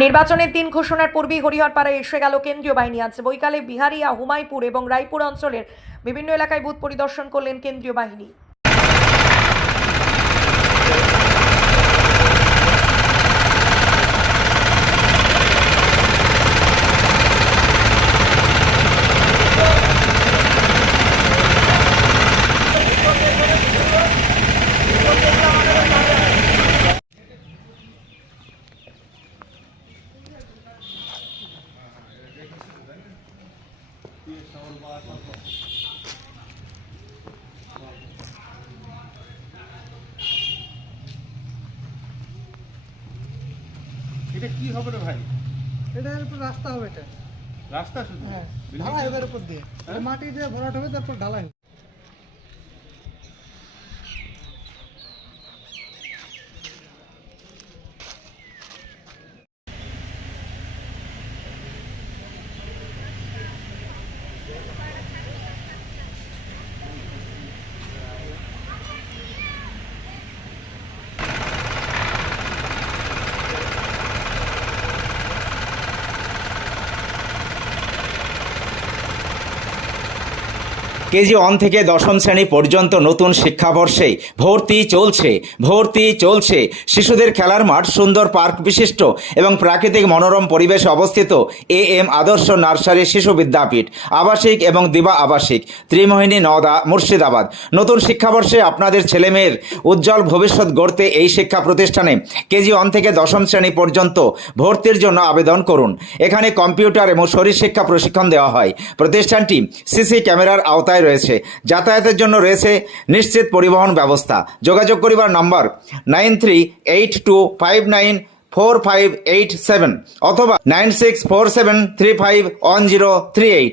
নির্বাচনের দিন ঘোষণার পূর্বেই হরিহরপাড়ায় এসে গেল কেন্দ্রীয় বাহিনী। আজ বৈকালে বিহারিয়া, হুমায়পুর এবং রায়পুর অঞ্চলের বিভিন্ন এলাকায় বুথ পরিদর্শন করলেন কেন্দ্রীয় বাহিনী। এটা কি হবে রে ভাই? এটার উপর রাস্তা হবে, এটা রাস্তা শুধু? হ্যাঁ, ঢালাই হবে এর উপর দিয়ে। মাটি দিয়ে ভরাট হবে, তারপর ঢালাই হবে। কেজি 1 থেকে দশম শ্রেণী পর্যন্ত নতুন শিক্ষাবর্ষে ভর্তি চলছে। শিশুদের খেলার মাঠ, সুন্দর পার্ক বিশিষ্ট এবং প্রাকৃতিক মনোরম পরিবেশে অবস্থিত এম আদর্শ নার্সারি শিশু বিদ্যাপীঠ, আবাসিক এবং দিবা আবাসিক, ত্রিমোহিনী, নওদা, মুর্শিদাবাদ। নতুন শিক্ষাবর্ষে আপনাদের ছেলেমেয়ের উজ্জ্বল ভবিষ্যৎ গড়তে এই শিক্ষা প্রতিষ্ঠানে কেজি 1 থেকে দশম শ্রেণী পর্যন্ত ভর্তির জন্য আবেদন করুন। এখানে কম্পিউটার এবং শরীরশিক্ষা প্রশিক্ষণ দেওয়া হয়। প্রতিষ্ঠানটি সিসি ক্যামেরার আওতায় রয়েছে। যাতায়াতের জন্য রয়েছে নিশ্চিত পরিবহন ব্যবস্থা। যোগাযোগ করিবার নম্বর 9382594587 অথবা 9647351038।